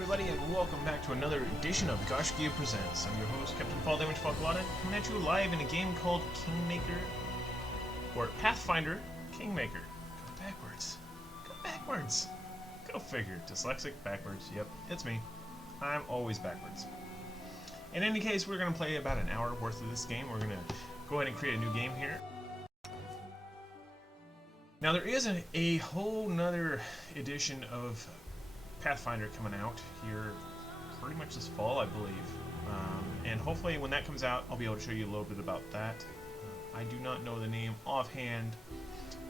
everybody, and welcome back to another edition of Gaiscioch Presents. I'm your host, Captain Paul Damage Falkalada, coming at you live in a game called Kingmaker, or Pathfinder Kingmaker. Go backwards. Go backwards. Go figure. Dyslexic backwards. Yep, it's me. I'm always backwards. In any case, we're going to play about an hour worth of this game. We're going to go ahead and create a new game here. Now, there is a whole nother edition of Pathfinder coming out here pretty much this fall, I believe. And hopefully when that comes out, I'll be able to show you a little bit about that. I do not know the name offhand,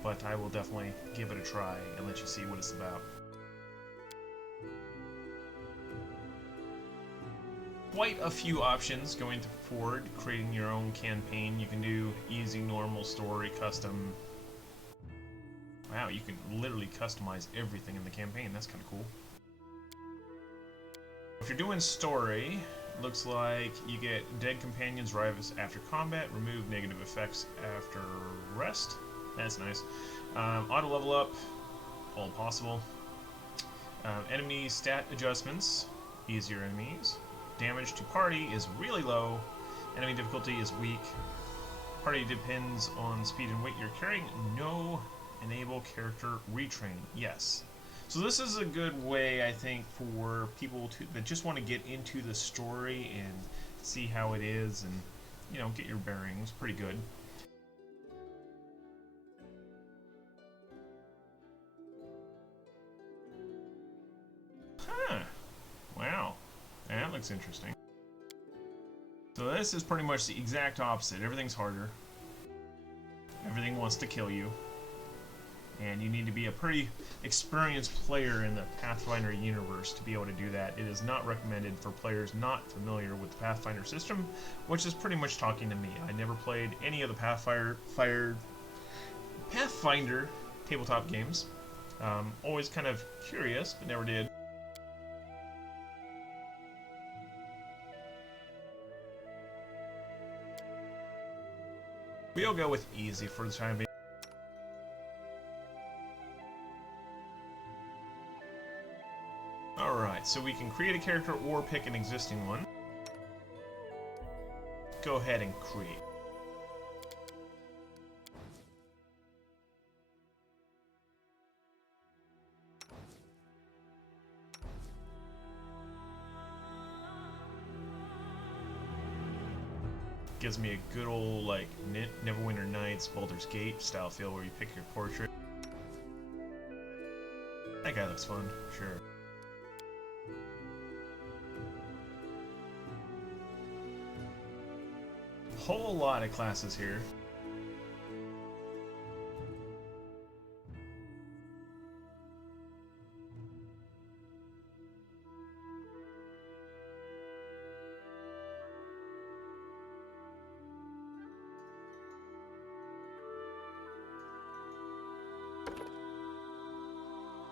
but I will definitely give it a try and let you see what it's about. Quite a few options going forward, creating your own campaign. You can do easy, normal, story, custom. Wow, you can literally customize everything in the campaign. That's kind of cool. If you're doing story, looks like you get dead companions rise after combat, remove negative effects after rest. That's nice. Auto level up, all possible. Enemy stat adjustments, easier enemies. Damage to party is really low. Enemy difficulty is weak. Party depends on speed and weight you're carrying. No. Enable character retraining. Yes. So this is a good way, I think, for people that just want to get into the story and see how it is and, you know, get your bearings. Pretty good. Huh. Wow. That looks interesting. So this is pretty much the exact opposite. Everything's harder. Everything wants to kill you. And you need to be a pretty experienced player in the Pathfinder universe to be able to do that. It is not recommended for players not familiar with the Pathfinder system, which is pretty much talking to me. I never played any of the Pathfinder tabletop games. Always kind of curious, but never did. We'll go with easy for the time being. Alright, so we can create a character or pick an existing one. Go ahead and create. Gives me a good old, like, Neverwinter Nights, Baldur's Gate style feel where you pick your portrait. That guy looks fun, sure. Whole lot of classes here.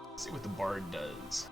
Let's see what the bard does.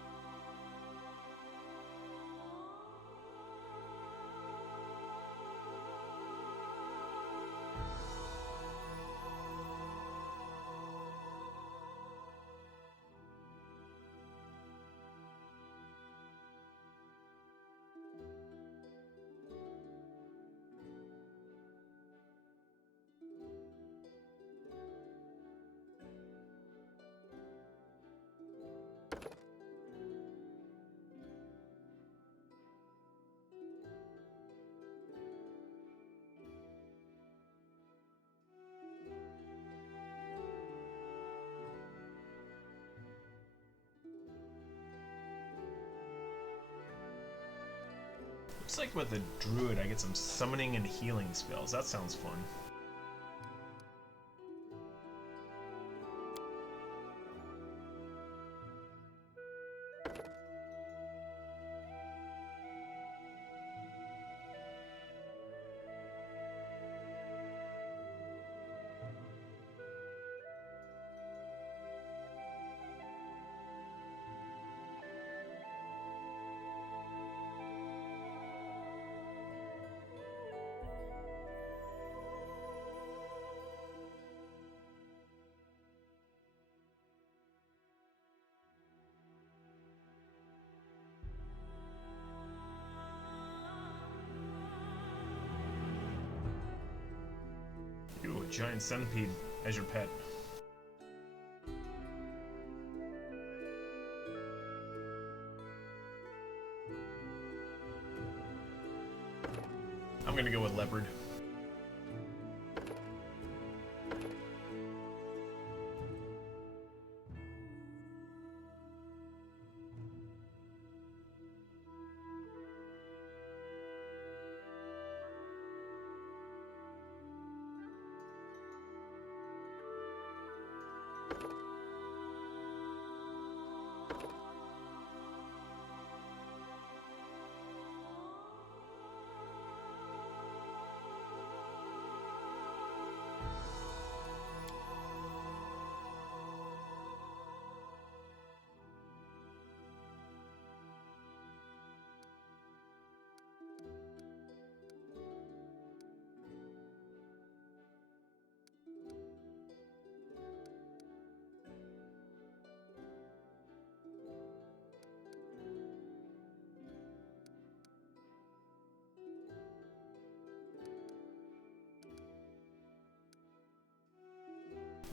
Looks like with the druid I get some summoning and healing spells. That sounds fun. giant centipede as your pet. I'm gonna go with leopard.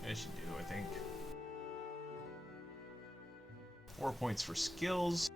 I should do, I think. 4 points for skills.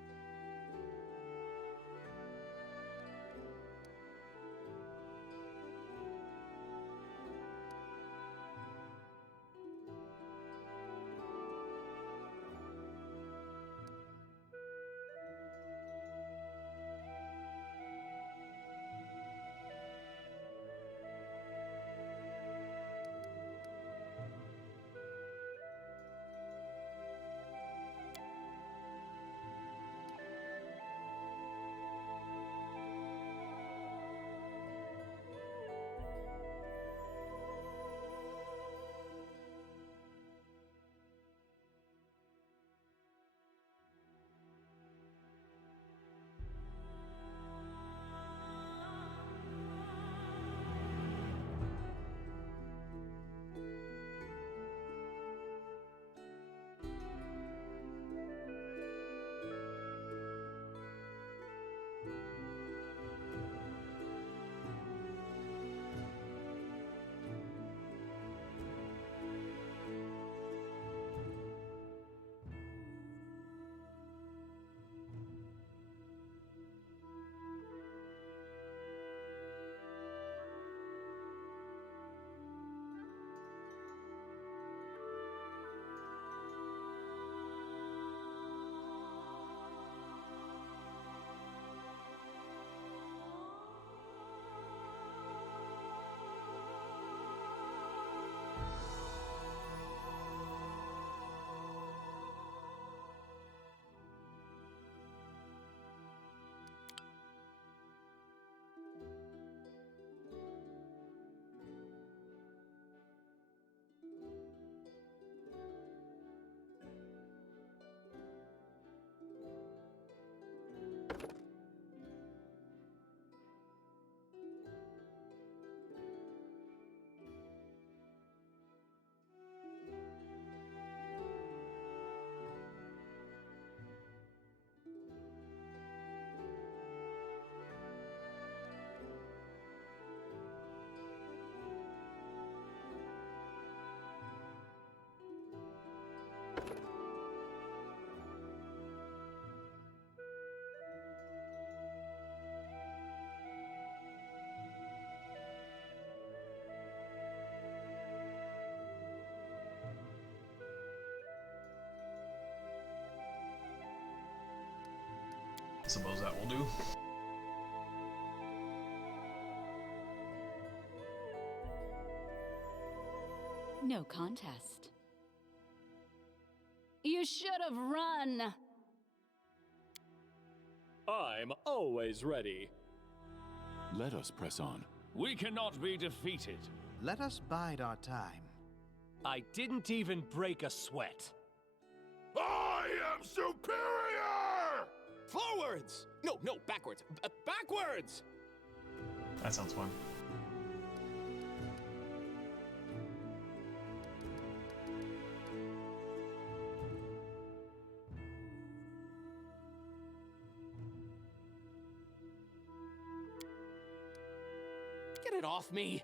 I suppose that will do. No contest. You should have run! I'm always ready. Let us press on. We cannot be defeated. Let us bide our time. I didn't even break a sweat. I am superior! Forwards! No, backwards. Backwards! That sounds fun. Get it off me!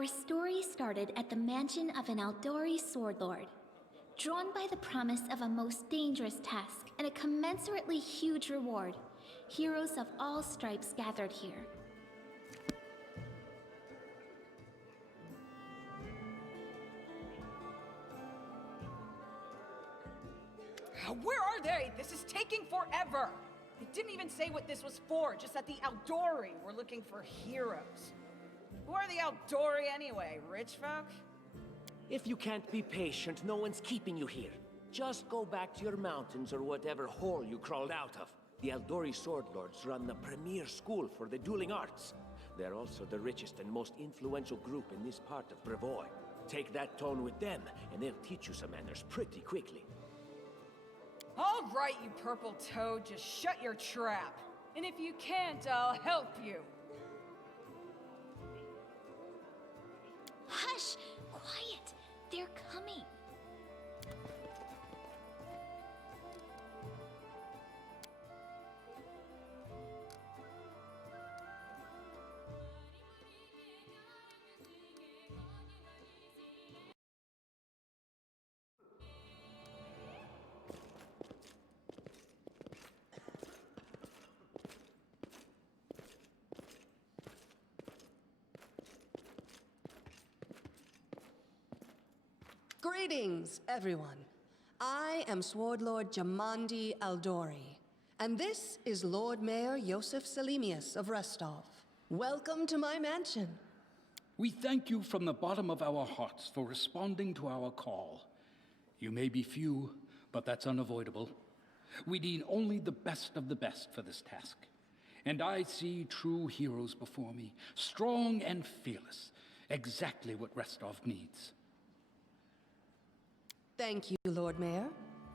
Our story started at the mansion of an Aldori swordlord. Drawn by the promise of a most dangerous task and a commensurately huge reward, heroes of all stripes gathered here. Where are they? This is taking forever! It didn't even say what this was for, just that the Aldori were looking for heroes. Who are the Aldori anyway? Rich folk? If you can't be patient, no one's keeping you here. Just go back to your mountains or whatever hole you crawled out of. The Aldori Swordlords run the premier school for the dueling arts. They're also the richest and most influential group in this part of Brevoy. Take that tone with them, and they'll teach you some manners pretty quickly. All right, you purple toad, just shut your trap. And if you can't, I'll help you. Hush! Quiet! They're coming. Greetings, everyone. I am Swordlord Jamandi Aldori, and this is Lord Mayor Yosef Selimius of Restov. Welcome to my mansion. We thank you from the bottom of our hearts for responding to our call. You may be few, but that's unavoidable. We need only the best of the best for this task. And I see true heroes before me, strong and fearless, exactly what Restov needs. Thank you, Lord Mayor.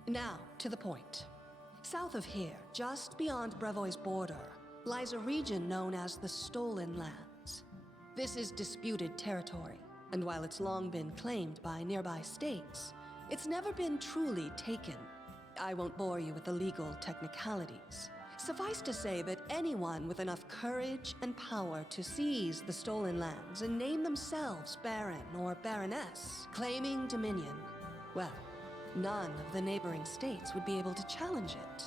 Now, to the point. South of here, just beyond Brevoy's border, lies a region known as the Stolen Lands. This is disputed territory, and while it's long been claimed by nearby states, it's never been truly taken. I won't bore you with the legal technicalities. Suffice to say that anyone with enough courage and power to seize the Stolen Lands and name themselves Baron or Baroness, claiming dominion, well, none of the neighboring states would be able to challenge it.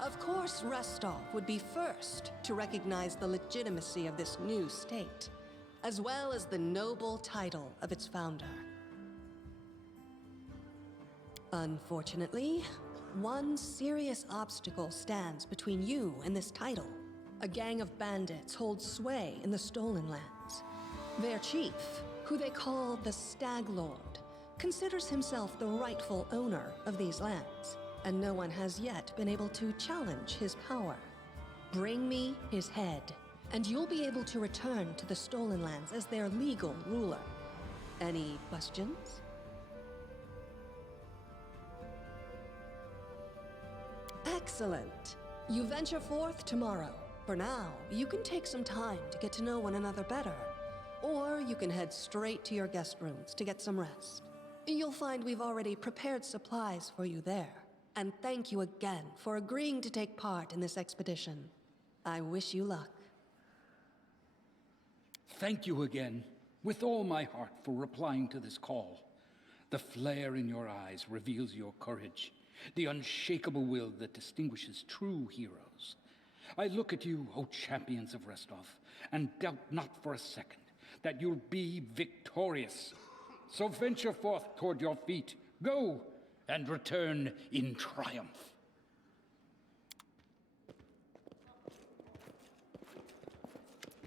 Of course, Restov would be first to recognize the legitimacy of this new state, as well as the noble title of its founder. Unfortunately, one serious obstacle stands between you and this title. A gang of bandits holds sway in the Stolen Lands. Their chief, who they call the Stag Lord, considers himself the rightful owner of these lands, and no one has yet been able to challenge his power. Bring me his head, and you'll be able to return to the Stolen Lands as their legal ruler. Any questions? Excellent. You venture forth tomorrow. For now, you can take some time to get to know one another better, or you can head straight to your guest rooms to get some rest. You'll find we've already prepared supplies for you there. And thank you again for agreeing to take part in this expedition. I wish you luck. Thank you again, with all my heart, for replying to this call. The flare in your eyes reveals your courage, the unshakable will that distinguishes true heroes. I look at you, O champions of Restov, and doubt not for a second that you'll be victorious. So venture forth toward your feet. Go, and return in triumph.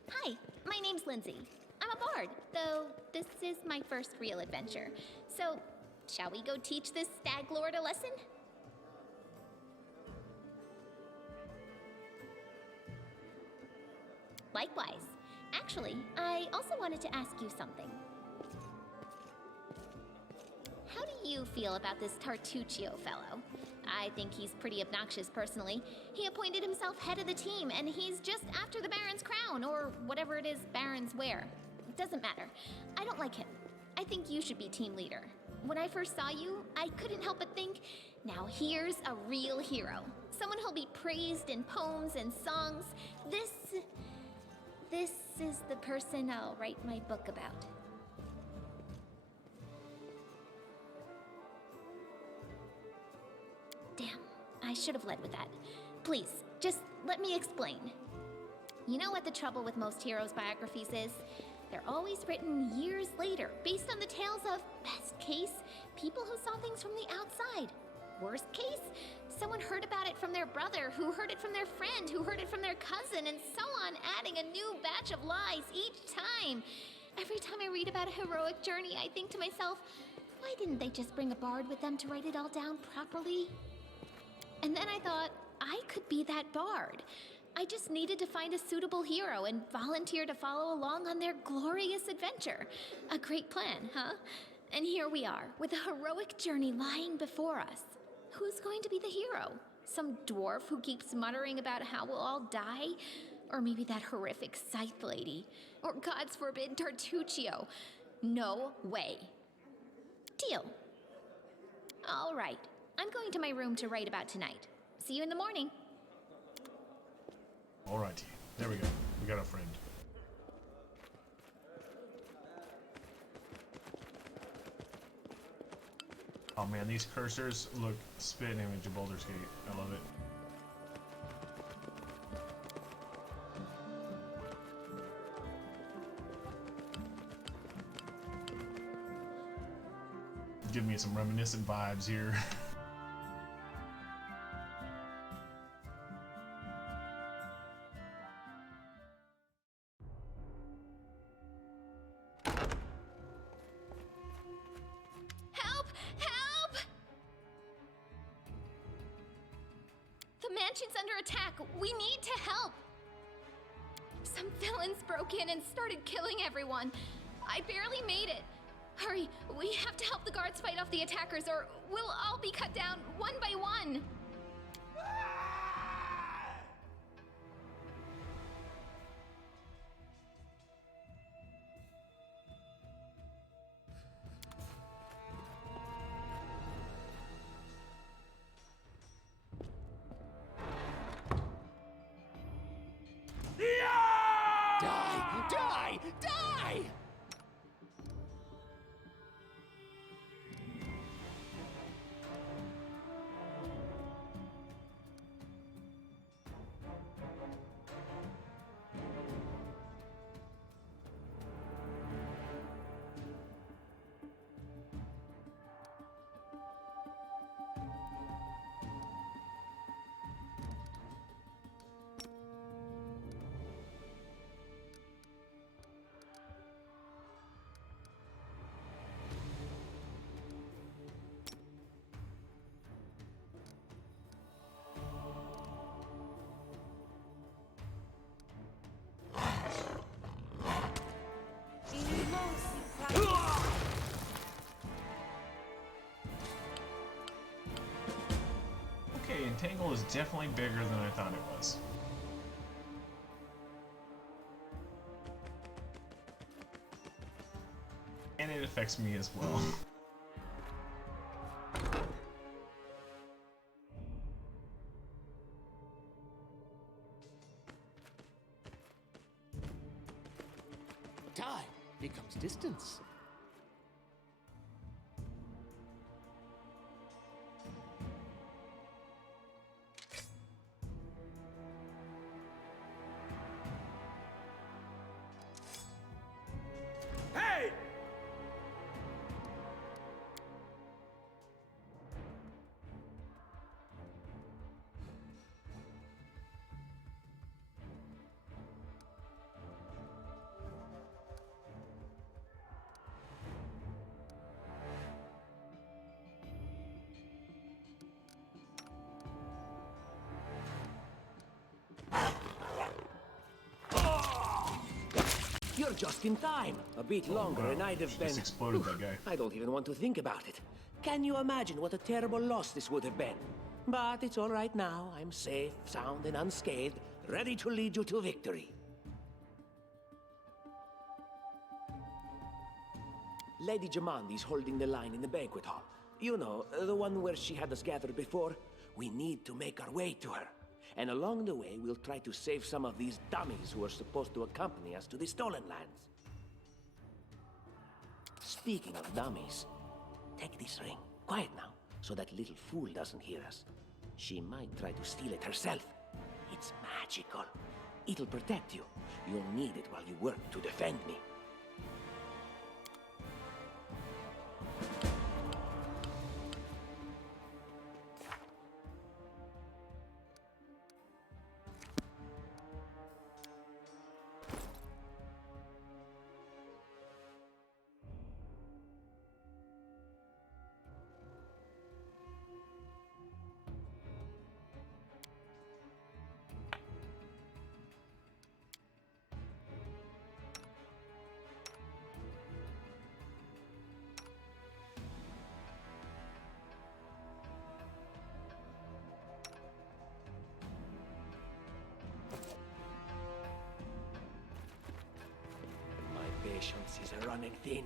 Hi, my name's Lindsay. I'm a bard, though this is my first real adventure. So, shall we go teach this Stag Lord a lesson? Likewise. Actually, I also wanted to ask you something. How do you feel about this Tartuccio fellow? I think he's pretty obnoxious personally. He appointed himself head of the team, and he's just after the Baron's crown, or whatever it is barons wear. It doesn't matter. I don't like him. I think you should be team leader. When I first saw you, I couldn't help but think, now here's a real hero. Someone who'll be praised in poems and songs. This is the person I'll write my book about. I should have led with that. Please, just let me explain. You know what the trouble with most heroes' biographies is? They're always written years later, based on the tales of, best case, people who saw things from the outside. Worst case, someone heard about it from their brother, who heard it from their friend, who heard it from their cousin, and so on, adding a new batch of lies each time. Every time I read about a heroic journey, I think to myself, why didn't they just bring a bard with them to write it all down properly? And then I thought, I could be that bard. I just needed to find a suitable hero and volunteer to follow along on their glorious adventure. A great plan, huh? And here we are, with a heroic journey lying before us. Who's going to be the hero? Some dwarf who keeps muttering about how we'll all die? Or maybe that horrific scythe lady? Or God's forbid, Tartuccio? No way. Deal. All right, I'm going to my room to write about tonight. See you in the morning. Alrighty, there we go. We got a friend. Oh man, these cursors look spit image of Baldur's Gate. I love it. Give me some reminiscent vibes here. Help! Help! The mansion's under attack. We need to help. Some villains broke in and started killing everyone. I barely made it. Hurry, we have to help the guards fight off the attackers or we'll all be cut down one by one. Die! Die! Die! Okay, Entangle is definitely bigger than I thought it was. And it affects me as well. Time becomes distance. Hey! You're just in time. A bit longer and I'd have been... Just exploded that guy. I don't even want to think about it. Can you imagine what a terrible loss this would have been? But it's all right now. I'm safe, sound, and unscathed, ready to lead you to victory. Lady Jamandi's holding the line in the banquet hall. You know, the one where she had us gathered before. We need to make our way to her. And along the way, we'll try to save some of these dummies who are supposed to accompany us to the Stolen Lands. Speaking of dummies, take this ring. Quiet now, so that little fool doesn't hear us. She might try to steal it herself. It's magical. It'll protect you. You'll need it while you work to defend me. Patience is running thin.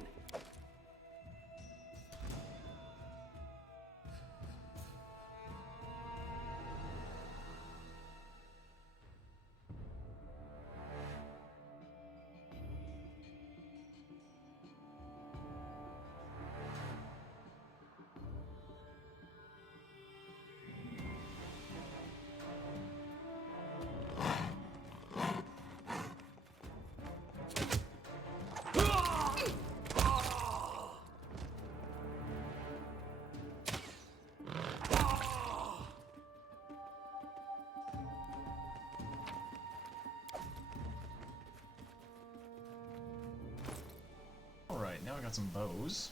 Alright, now I got some bows.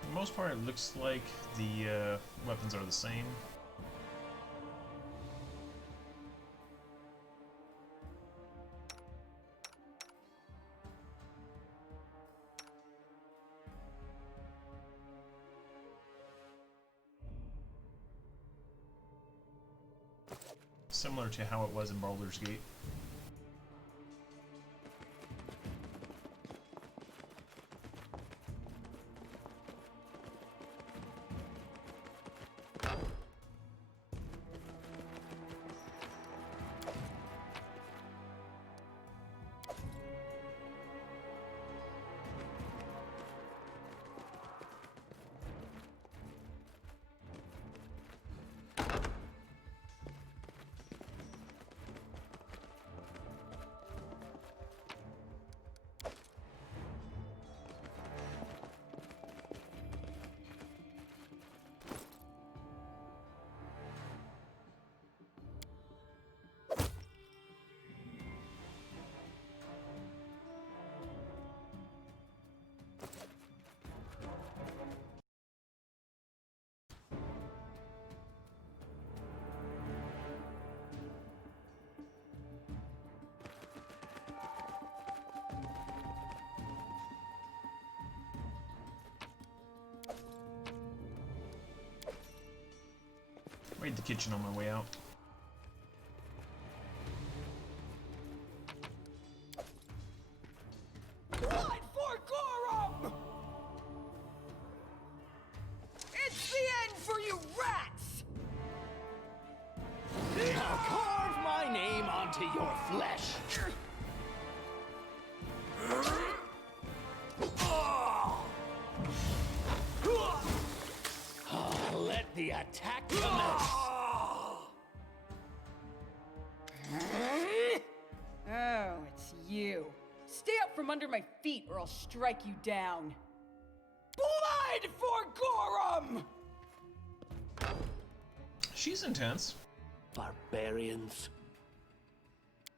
For the most part, it looks like the weapons are the same. Similar to how it was in Baldur's Gate. Raid the kitchen on my way out. Blood for Gorum! It's the end for you rats! Now carve my name onto your flesh. Let the attack commence. Oh, it's you. Stay up from under my feet or I'll strike you down. Blood for Gorum! She's intense. Barbarians.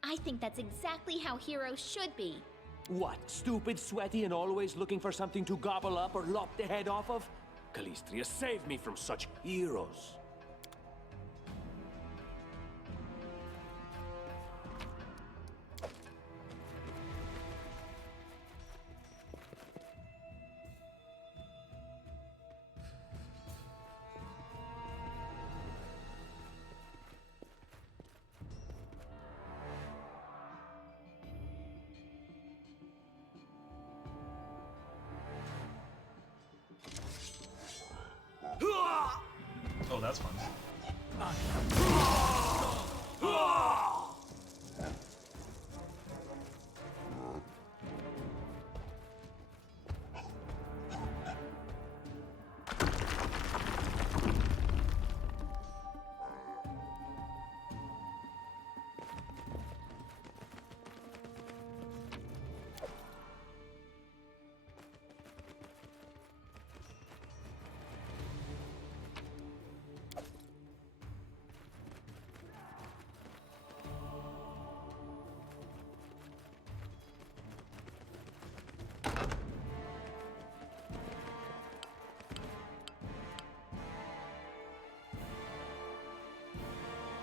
I think that's exactly how heroes should be. What, stupid, sweaty, and always looking for something to gobble up or lop the head off of? Calistria, save me from such heroes. that's fun.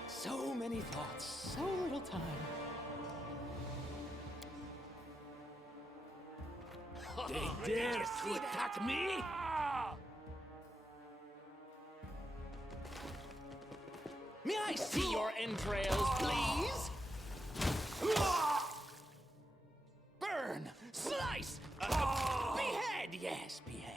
So many thoughts, so little time. They dare to attack me? May I see your entrails, please? Burn! Slice! Behead! Yes, behead.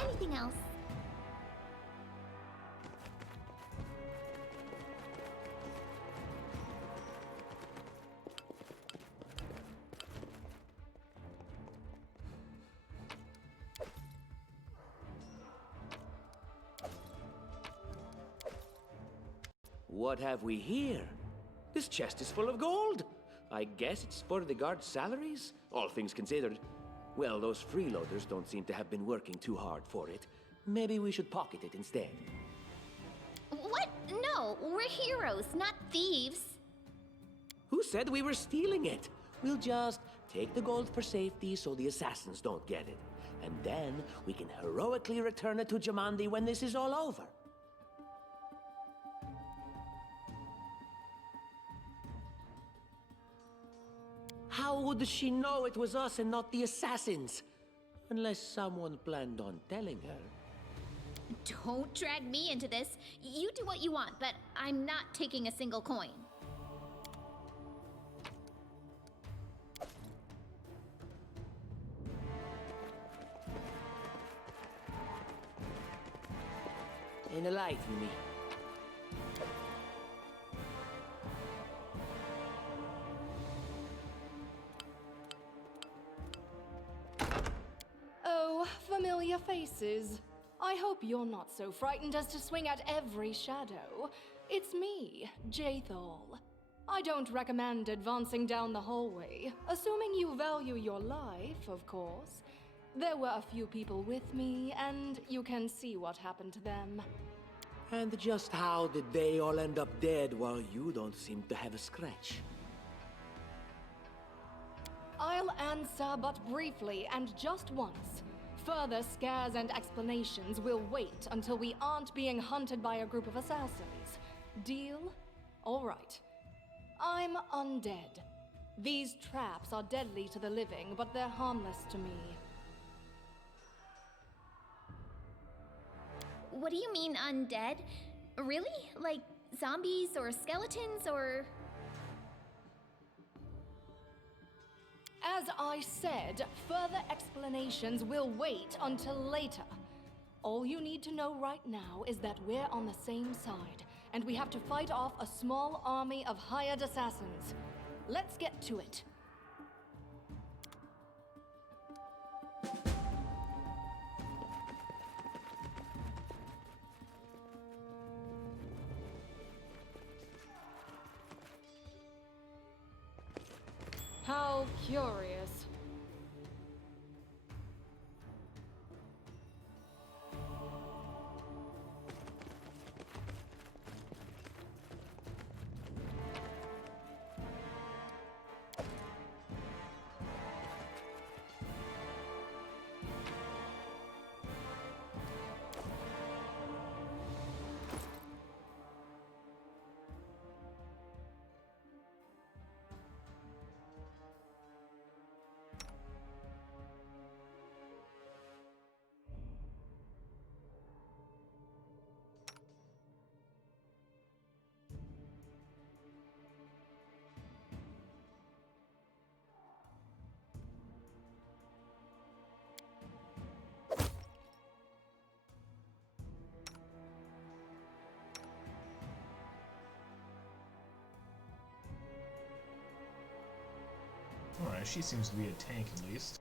Anything else? What have we here? This chest is full of gold. I guess it's for the guards' salaries, all things considered. Well, those freeloaders don't seem to have been working too hard for it. Maybe we should pocket it instead. What? No, we're heroes, not thieves. Who said we were stealing it? We'll just take the gold for safety so the assassins don't get it. And then we can heroically return it to Jamandi when this is all over. How would she know it was us and not the assassins? Unless someone planned on telling her. Don't drag me into this. You do what you want, but I'm not taking a single coin. Enlighten me. Oh, familiar faces. I hope you're not so frightened as to swing at every shadow. It's me, Jathal. I don't recommend advancing down the hallway, assuming you value your life, of course. There were a few people with me, and you can see what happened to them. And just how did they all end up dead while you don't seem to have a scratch? I'll answer but briefly and just once. Further scares and explanations will wait until we aren't being hunted by a group of assassins. Deal? All right. I'm undead. These traps are deadly to the living, but they're harmless to me. What do you mean, undead? Really? Like zombies or skeletons or... As I said, further explanations will wait until later. All you need to know right now is that we're on the same side, and we have to fight off a small army of hired assassins. Let's get to it. How curious. Alright, she seems to be a tank at least.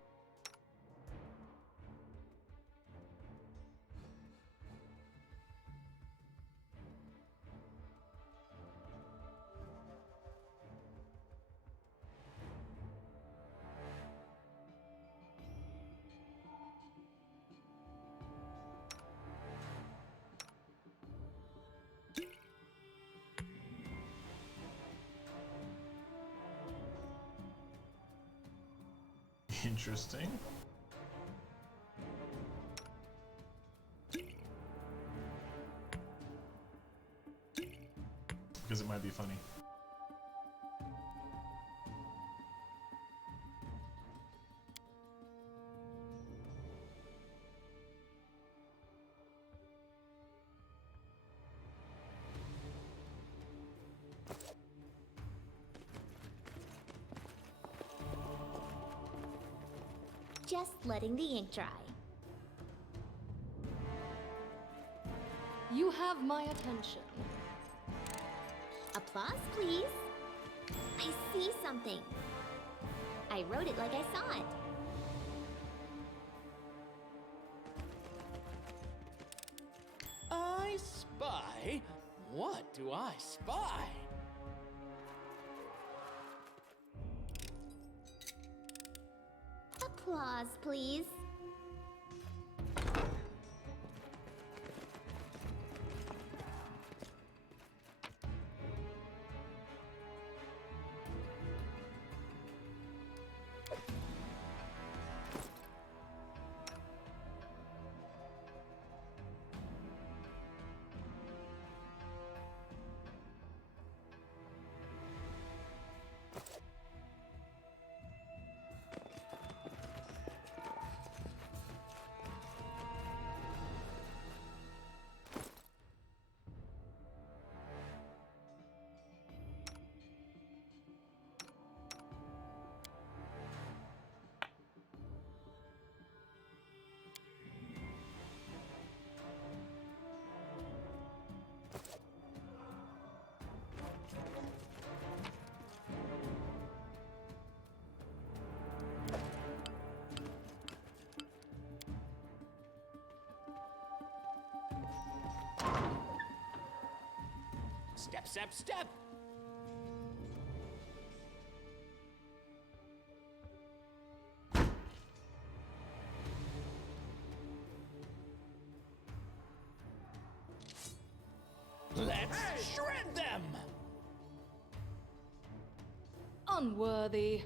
Interesting. Because it might be funny. Just letting the ink dry. You have my attention. Applause, please. I see something. I wrote it like I saw it. I spy? What do I spy? Applause, please. Step, step, step! Let's shred them! Unworthy.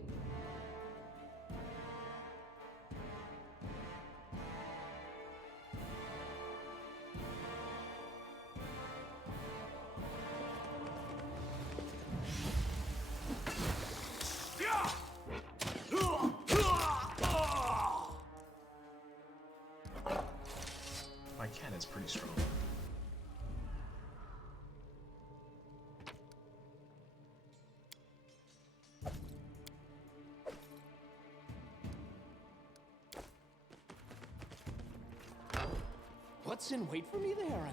My cat is pretty strong. What's in wait for me there, I wonder?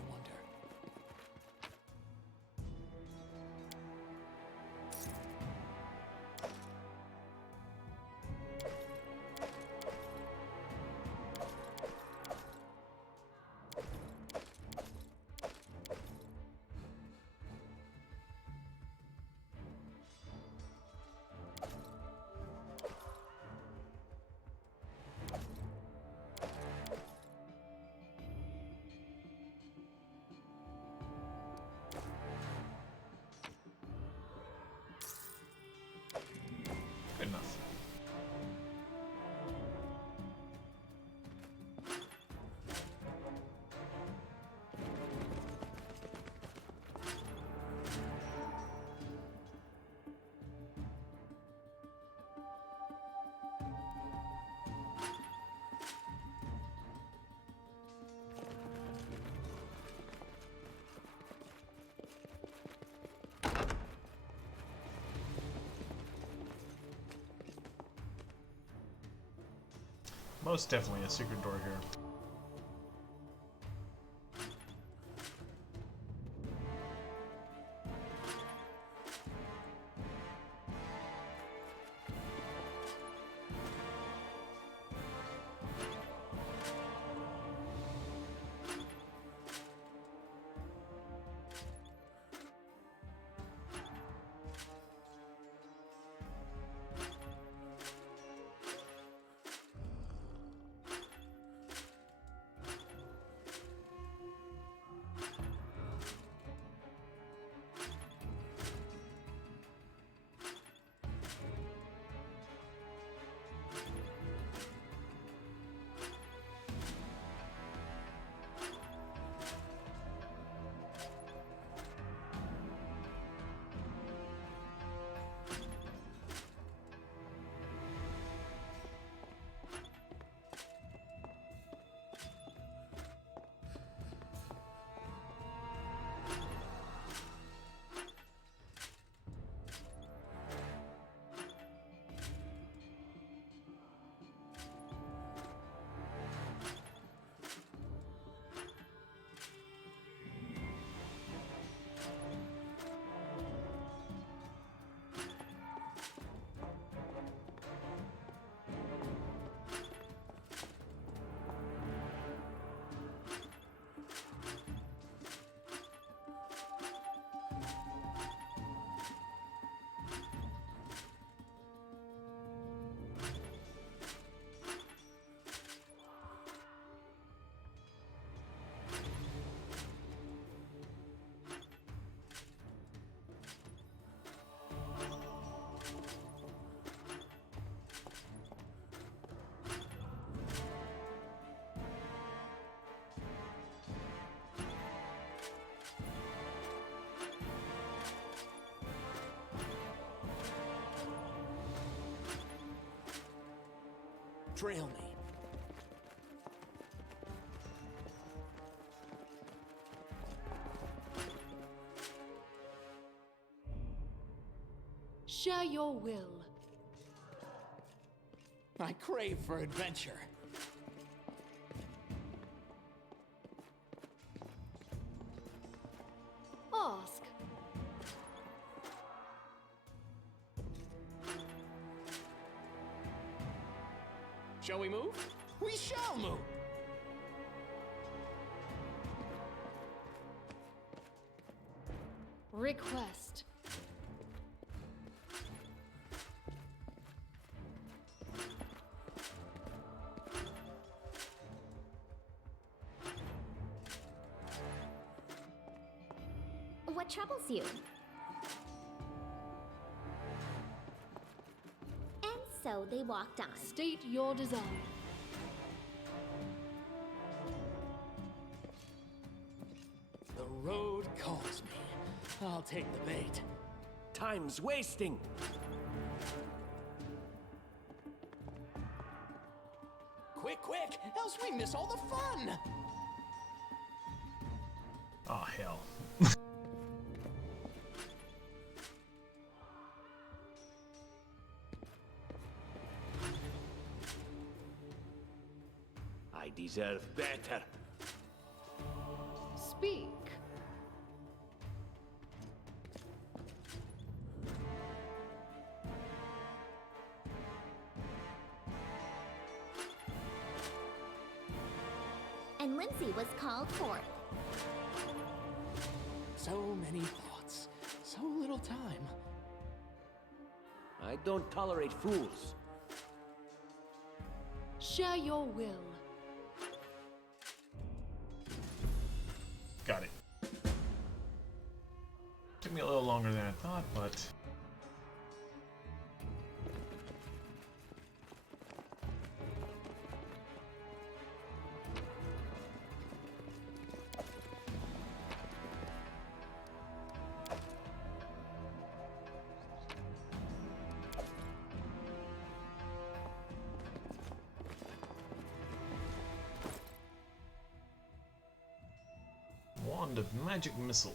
Good enough. Most definitely a secret door here. trail me. Share your will. I crave for adventure. Ask. Shall we move? We shall move! Request. What troubles you? And so they walked on. State your desire. The road calls me. I'll take the bait. Time's wasting. Quick, quick, else we miss all the fun! Oh, hell. I deserve better. Speak. And Lindsay was called forth. So many thoughts, so little time. I don't tolerate fools. Share your will. Got it. Took me a little longer than I thought, but... Wand of Magic Missile.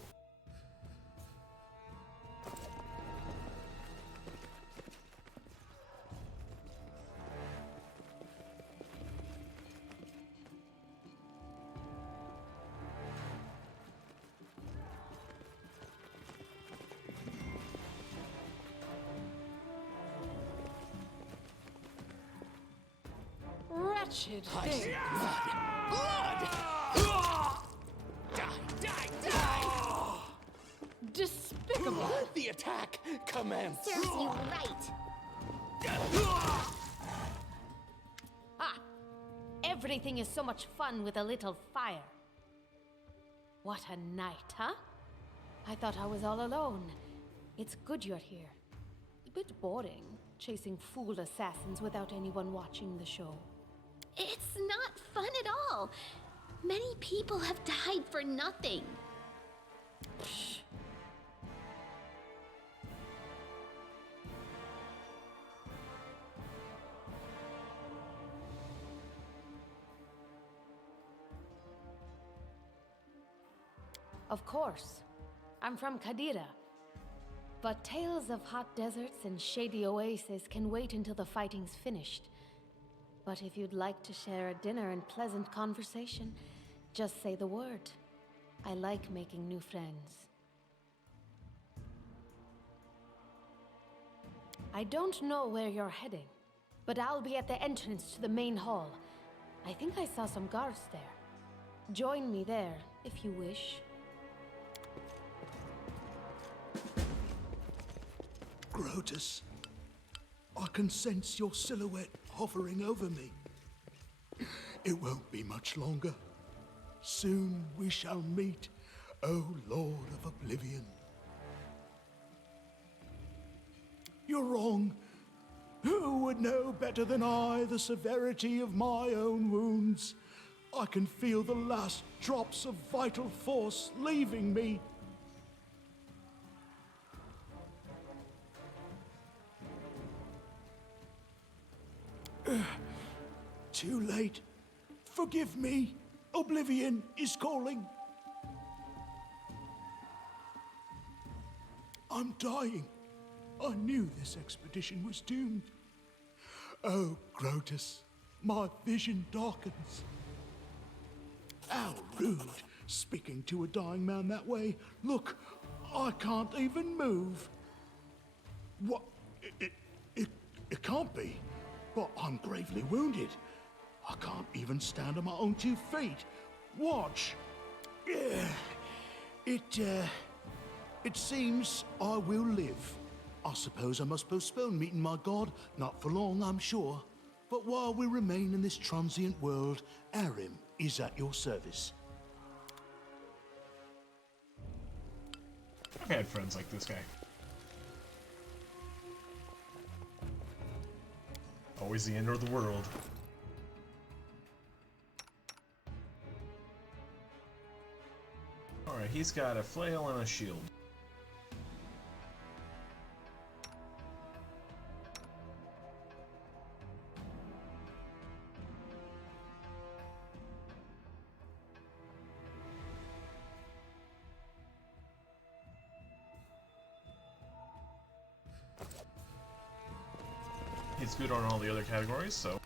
Wretched I see thing. blood! Blood! Die, die, die! Despicable. The attack commenced! Serves you right. Ah! Everything is so much fun with a little fire. What a night, huh? I thought I was all alone. It's good you're here. A bit boring, chasing fool assassins without anyone watching the show. It's not fun at all. Many people have died for nothing. Shh. Of course. I'm from Kadira. But tales of hot deserts and shady oases can wait until the fighting's finished. But if you'd like to share a dinner and pleasant conversation, just say the word. I like making new friends. I don't know where you're heading, but I'll be at the entrance to the main hall. I think I saw some guards there. Join me there, if you wish. Grotus, I can sense your silhouette hovering over me. It won't be much longer. Soon we shall meet, O Lord of Oblivion. You're wrong. Who would know better than I the severity of my own wounds? I can feel the last drops of vital force leaving me. too late. Forgive me. Oblivion is calling. I'm dying. I knew this expedition was doomed. Oh, Grotus, my vision darkens. How rude, speaking to a dying man that way. Look, I can't even move. What? It can't be. But I'm gravely wounded. I can't even stand on my own 2 feet. Watch. It seems I will live. I suppose I must postpone meeting my god. Not for long, I'm sure. But while we remain in this transient world, Arim is at your service. I've had friends like this guy. Always the end of the world. Alright, he's got a flail and a shield. He's good on all the other categories, so...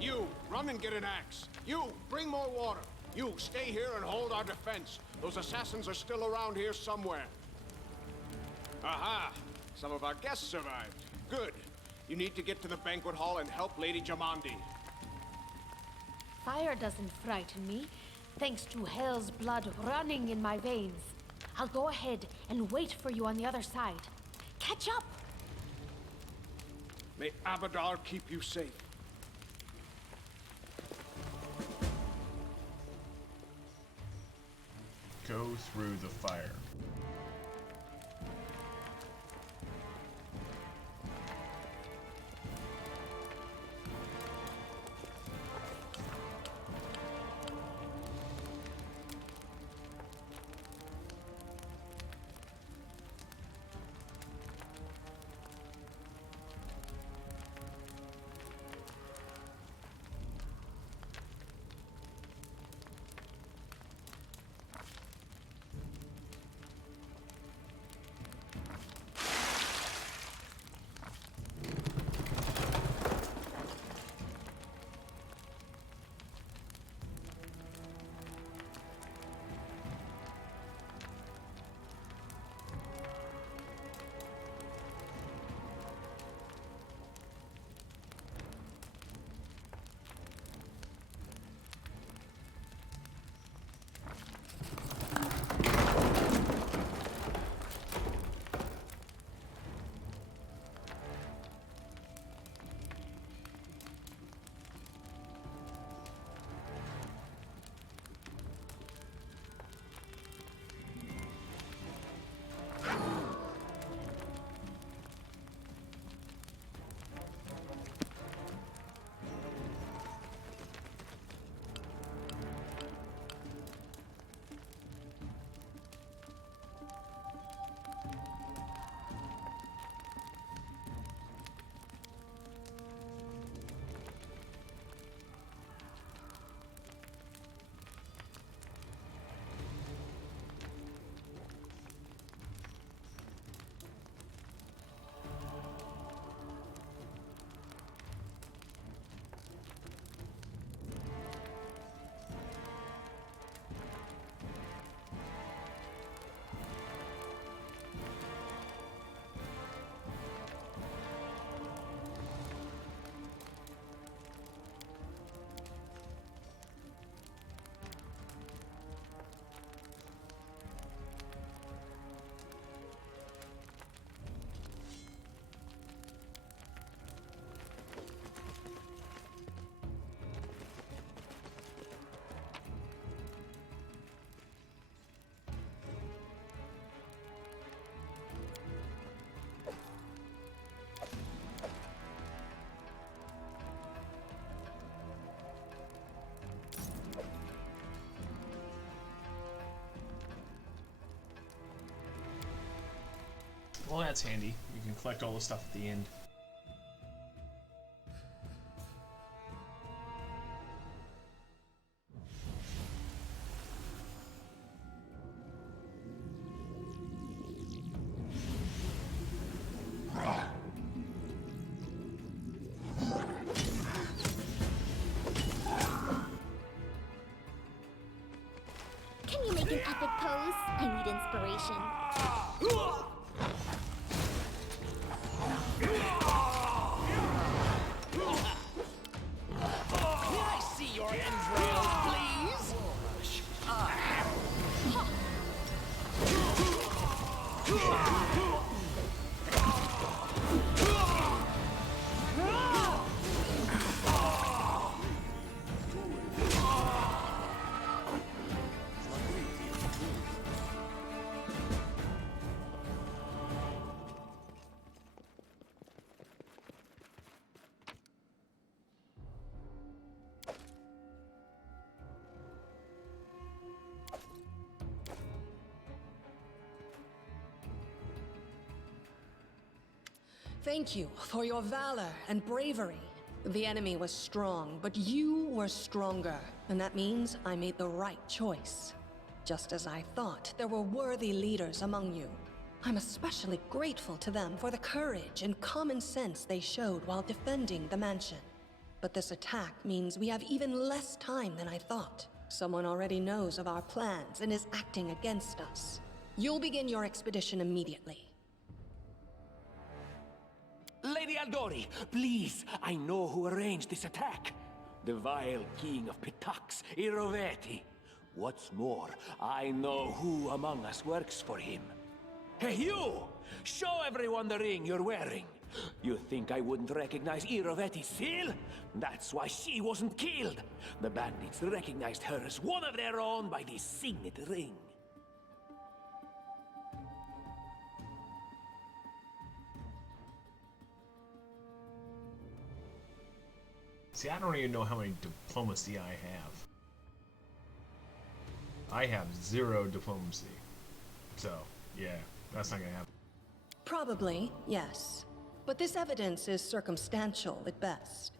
You, run and get an axe. You, bring more water. You, stay here and hold our defense. Those assassins are still around here somewhere. Aha! Some of our guests survived. Good. You need to get to the banquet hall and help Lady Jamandi. Fire doesn't frighten me, thanks to hell's blood running in my veins. I'll go ahead and wait for you on the other side. Catch up! May Abadar keep you safe. Go through the fire. Well, that's handy. You can collect all the stuff at the end. Can you make an epic pose? I need inspiration. May I see your entrails, please? Thank you for your valor and bravery. The enemy was strong, but you were stronger. And that means I made the right choice. Just as I thought, there were worthy leaders among you. I'm especially grateful to them for the courage and common sense they showed while defending the mansion. But this attack means we have even less time than I thought. Someone already knows of our plans and is acting against us. You'll begin your expedition immediately. Lady Aldori, please, I know who arranged this attack. The vile king of Pitax, Iroveti. What's more, I know who among us works for him. Hey, you! Show everyone the ring you're wearing. You think I wouldn't recognize Iroveti's seal? That's why she wasn't killed. The bandits recognized her as one of their own by this signet ring. See, I don't even know how many diplomacy I have. I have 0 diplomacy. So, yeah, that's not gonna happen. Probably, yes. But this evidence is circumstantial at best.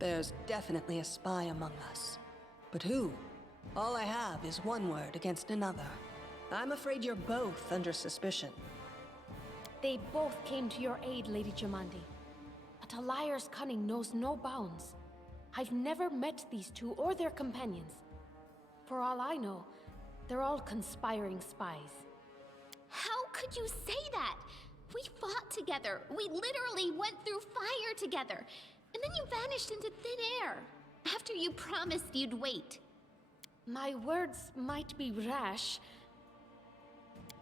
There's definitely a spy among us. But who? All I have is one word against another. I'm afraid you're both under suspicion. They both came to your aid, Lady Jamandi. But a liar's cunning knows no bounds. I've never met these two or their companions. For all I know, they're all conspiring spies. How could you say that? We fought together. We literally went through fire together. And then you vanished into thin air. After you promised you'd wait. My words might be rash.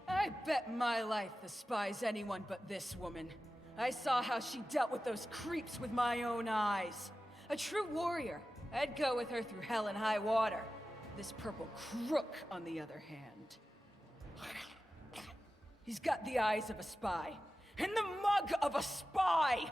I bet my life the spies anyone but this woman. I saw how she dealt with those creeps with my own eyes. A true warrior. I'd go with her through hell and high water. This purple crook, on the other hand. He's got the eyes of a spy. And the mug of a spy!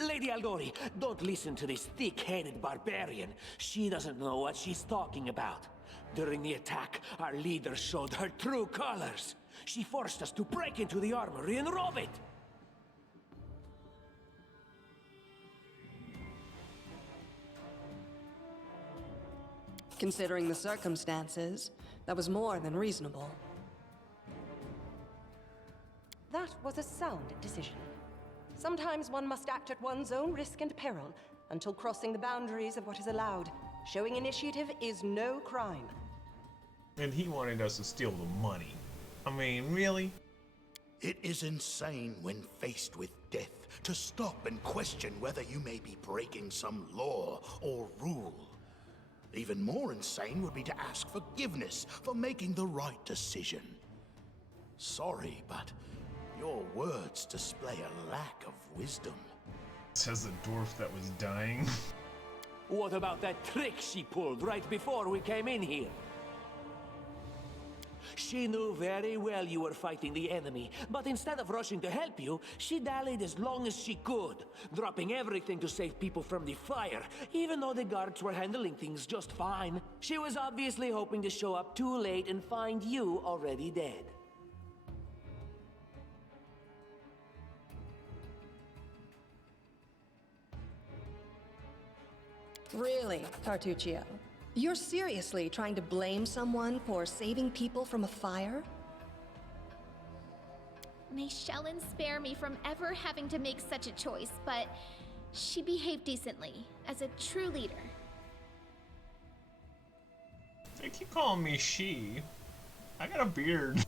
Lady Aldori, don't listen to this thick-headed barbarian. She doesn't know what she's talking about. During the attack, our leader showed her true colors. She forced us to break into the armory and rob it. Considering the circumstances, that was more than reasonable. That was a sound decision. Sometimes one must act at one's own risk and peril, until crossing the boundaries of what is allowed. Showing initiative is no crime. And he wanted us to steal the money. I mean, really? It is insane when faced with death to stop and question whether you may be breaking some law or rule. Even more insane would be to ask forgiveness for making the right decision. Sorry, but your words display a lack of wisdom. Says the dwarf that was dying. What about that trick she pulled right before we came in here? She knew very well you were fighting the enemy, but instead of rushing to help you, she dallied as long as she could, dropping everything to save people from the fire, even though the guards were handling things just fine. She was obviously hoping to show up too late and find you already dead. Really, Tartuccio? You're seriously trying to blame someone for saving people from a fire? May Shellen spare me from ever having to make such a choice, but she behaved decently, as a true leader. They keep calling me she. I got a beard.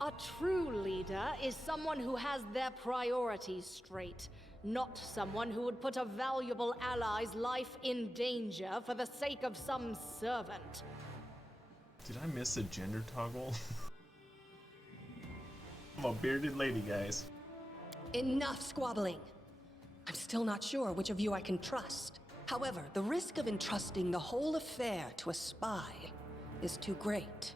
A true leader is someone who has their priorities straight, not someone who would put a valuable ally's life in danger for the sake of some servant. Did I miss a gender toggle? I'm a bearded lady, guys. Enough squabbling. I'm still not sure which of you I can trust. However, the risk of entrusting the whole affair to a spy is too great.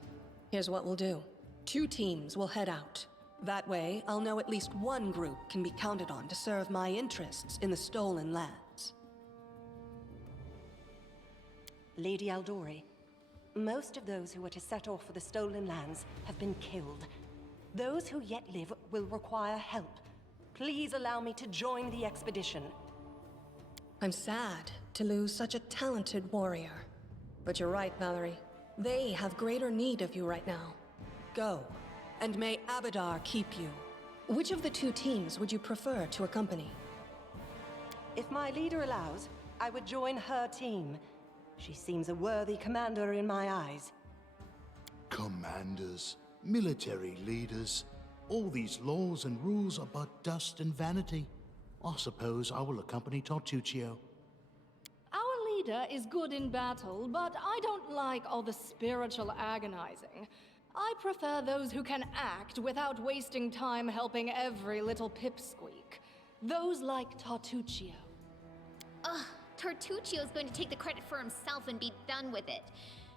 Here's what we'll do. 2 teams will head out. That way, I'll know at least one group can be counted on to serve my interests in the stolen lands. Lady Aldori, most of those who are to set off for the stolen lands have been killed. Those who yet live will require help. Please allow me to join the expedition. I'm sad to lose such a talented warrior. But you're right, Valerie. They have greater need of you right now. Go, and may Abadar keep you. Which of the 2 teams would you prefer to accompany? If my leader allows, I would join her team. She seems a worthy commander in my eyes. Commanders, military leaders, all these laws and rules are but dust and vanity. I suppose I will accompany Tartuccio. Our leader is good in battle, but I don't like all the spiritual agonizing. I prefer those who can act without wasting time helping every little pipsqueak. Those like Tartuccio. Ugh, Tartuccio's going to take the credit for himself and be done with it.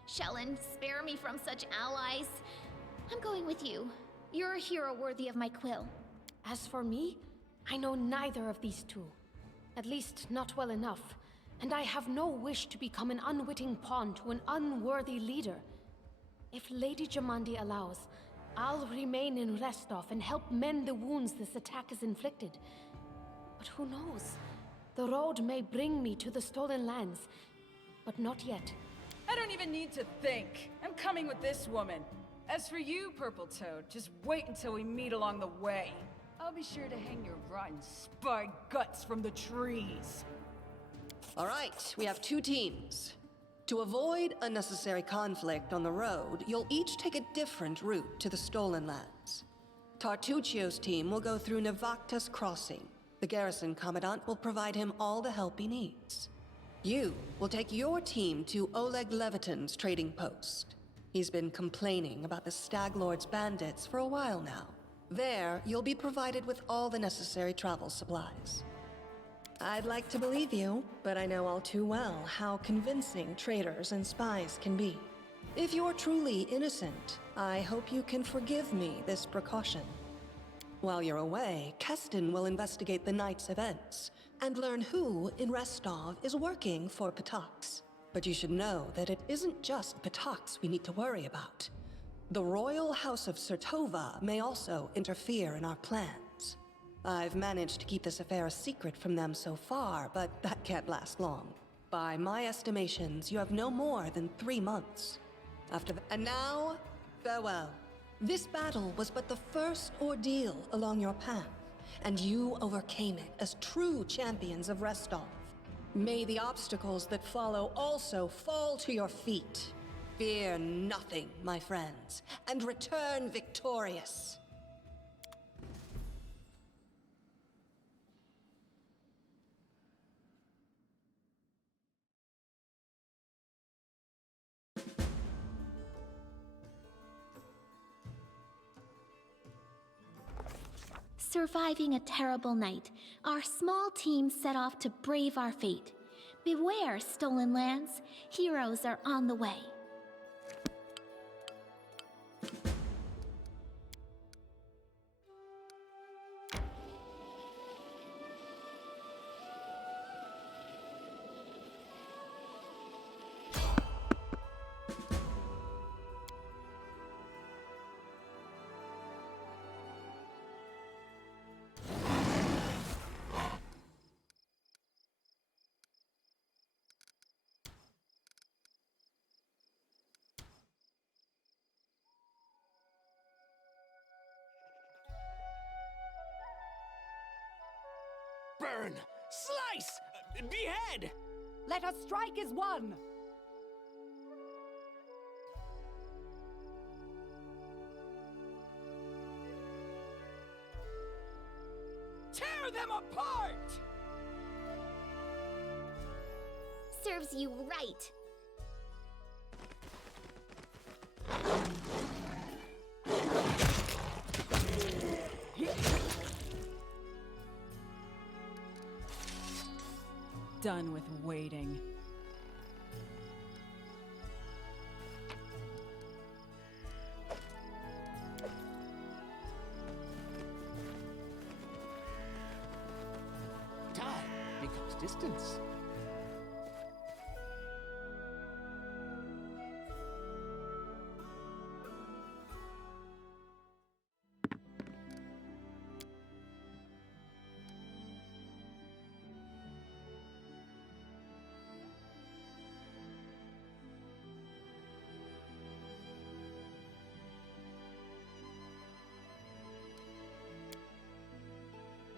Shellen, spare me from such allies. I'm going with you. You're a hero worthy of my quill. As for me, I know neither of these 2. At least not well enough. And I have no wish to become an unwitting pawn to an unworthy leader. If Lady Jamandi allows, I'll remain in Restov and help mend the wounds this attack has inflicted. But who knows? The road may bring me to the stolen lands, but not yet. I don't even need to think. I'm coming with this woman. As for you, Purple Toad, just wait until we meet along the way. I'll be sure to hang your rotten spy guts from the trees. All right, we have 2 teams. To avoid unnecessary conflict on the road, you'll each take a different route to the stolen lands. Tartuccio's team will go through Navakta's crossing. The garrison commandant will provide him all the help he needs. You will take your team to Oleg Leviton's trading post. He's been complaining about the Stag Lord's bandits for a while now. There, you'll be provided with all the necessary travel supplies. I'd like to believe you, but I know all too well how convincing traitors and spies can be. If you're truly innocent, I hope you can forgive me this precaution. While you're away, Keston will investigate the night's events and learn who in Restov is working for Patox. But you should know that it isn't just Patox we need to worry about. The Royal House of Sertova may also interfere in our plans. I've managed to keep this affair a secret from them so far, but that can't last long. By my estimations, you have no more than 3 months. And now, farewell. This battle was but the first ordeal along your path, and you overcame it as true champions of Restov. May the obstacles that follow also fall to your feet. Fear nothing, my friends, and return victorious. Surviving a terrible night, our small team set off to brave our fate. Beware, stolen lands. Heroes are on the way. Burn! Slice! Behead! Let us strike as one! Tear them apart! Serves you right. Done with waiting. Time becomes distance.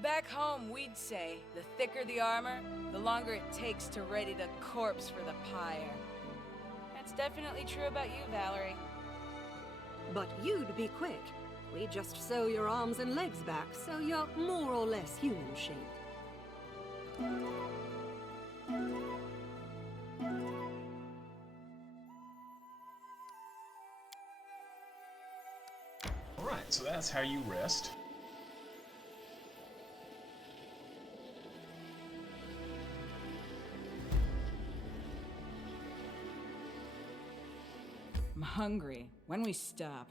Back home, we'd say, the thicker the armor, the longer it takes to ready the corpse for the pyre. That's definitely true about you, Valerie. But you'd be quick. We just sew your arms and legs back, so you're more or less human-shaped. Alright, so that's how you rest. I'm hungry. When we stop?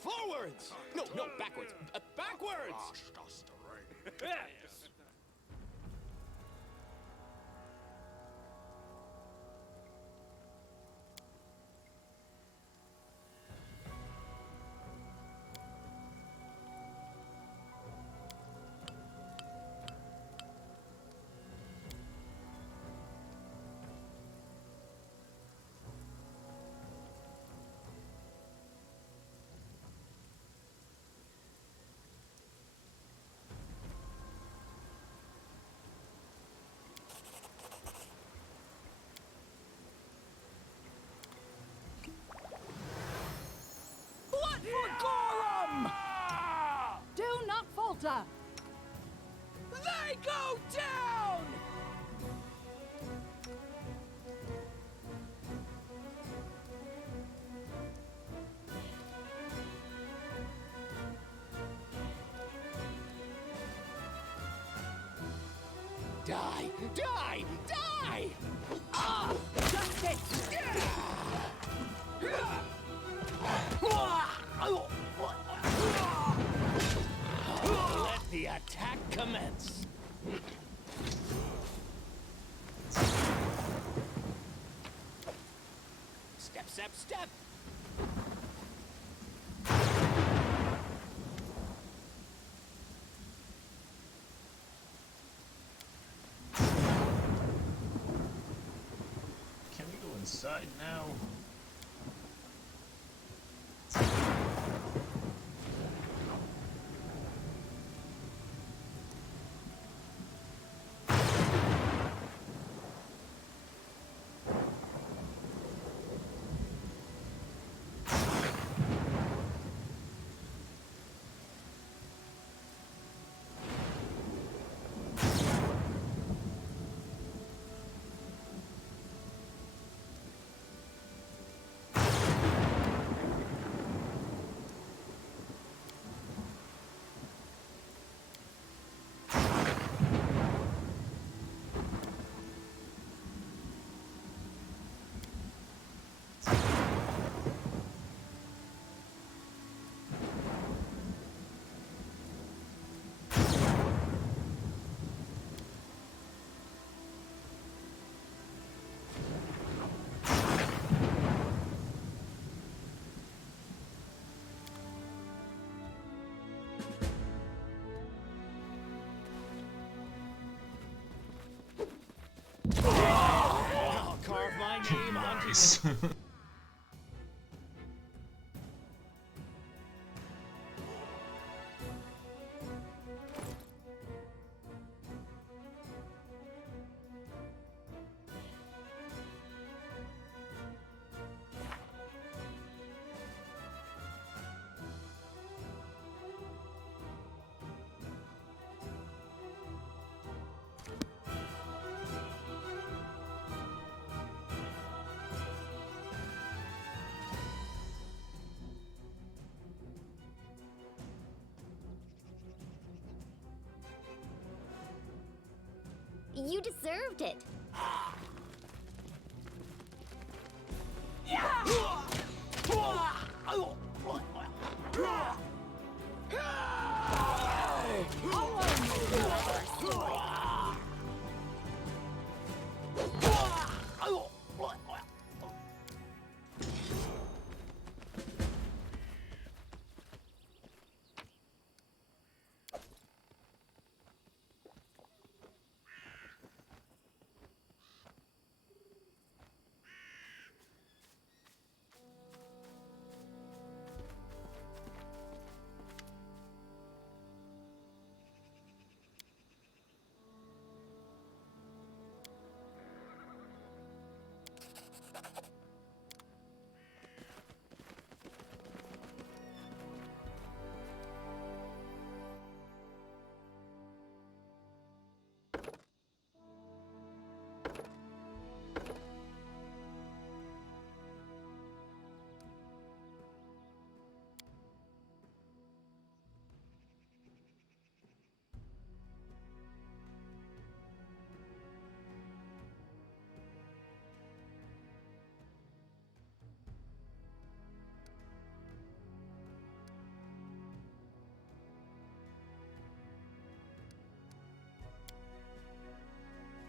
Forwards! No, no, backwards. Backwards! Yes. Blood for Gorum! Do not falter! They go down! Die! Die! Die! Ah! Justice! Let the attack commence. Step, step, step. Can we go inside now? I'll carve my name onto Nice. You deserved it.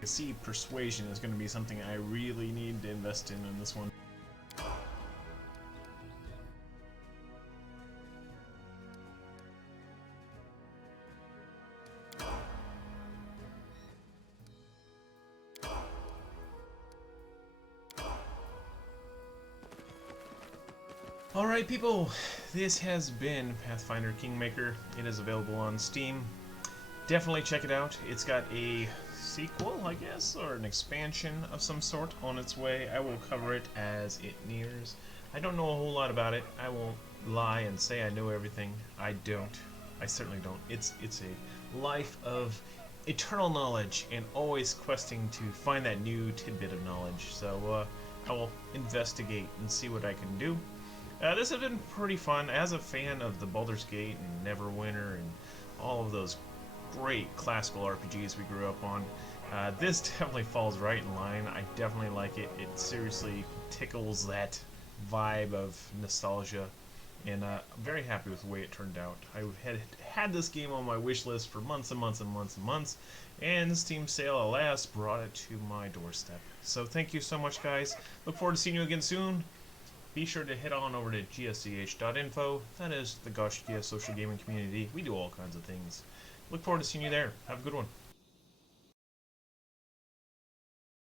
I see persuasion is going to be something I really need to invest in this one. Alright people, this has been Pathfinder Kingmaker. It is available on Steam. Definitely check it out. It's got a sequel, I guess, or an expansion of some sort on its way. I will cover it as it nears. I don't know a whole lot about it. I won't lie and say I know everything. I don't. I certainly don't. It's a life of eternal knowledge and always questing to find that new tidbit of knowledge. So I will investigate and see what I can do. This has been pretty fun. As a fan of the Baldur's Gate and Neverwinter and all of those great classical RPGs we grew up on, this definitely falls right in line. I definitely like it. It seriously tickles that vibe of nostalgia, and I'm very happy with the way it turned out. I had this game on my wish list for months and months and months and months, and the Steam sale, alas, brought it to my doorstep. So thank you so much, guys. Look forward to seeing you again soon. Be sure to head on over to gsch.info. That is the Gaiscioch social gaming community. We do all kinds of things. Look forward to seeing you there. Have a good one.